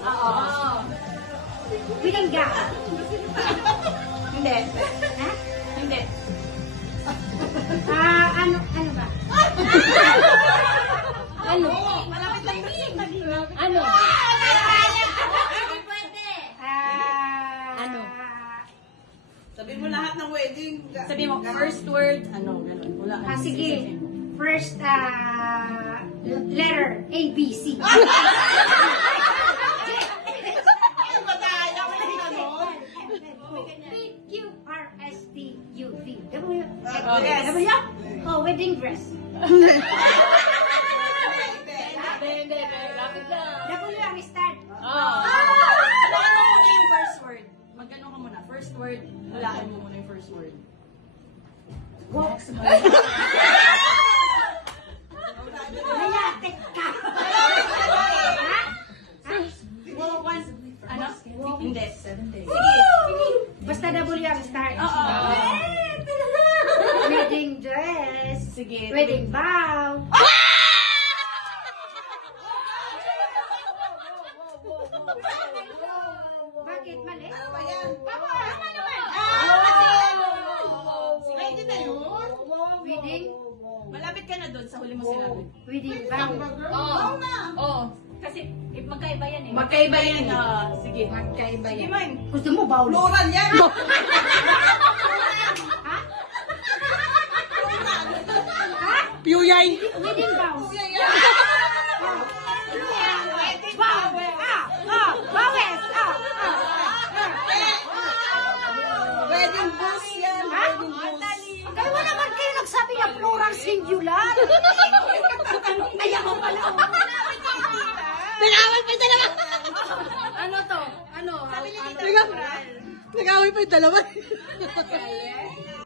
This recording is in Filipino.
Oo. Wedding gown. Hindi. Ha? Hindi. Ano ba? Ano? Malapit lang yun. Ano? Ano? Sabi mo lahat ng wedding. Sabi mo, first word, ano, gano'n. Wala. Sige. First, letter, A, B, C. Ay, bataya mo yung ganon. P, Q, R, S, T, U, V. W. Yes. W. Oh, wedding dress. Hindi. Lapit lang. W ang start. Hulaan mo muna yung first word. Mag-ano ka muna. First word, hulaan mo muna yung first word. Walk. Mayatik ka. Ha? Well, one, ano? Hindi. Basta W ang start. Oo. Wedding dress. Sige. Wedding vow. Bakit mali? Ano ba yan? Tama naman. Ready na yun? Wedding. Malapit ka na doon sa huli mo sinabi. Wedding vow. Oo na. Oo. Kasi magkaiba yan eh. Magkaiba yan. Sige. Magkaiba Sige, yan. man. Gusto mo vow? Plural yan. Ha? Piyuyay. Wedding vow. Bawes! Wedding bus yan. Ha? Kaya wala naman kayo nagsabi na plural singular. Ay, ako pala. Nag-away pa yung dalawa. Ano to? Ano? Nag-away pa yung dalawa.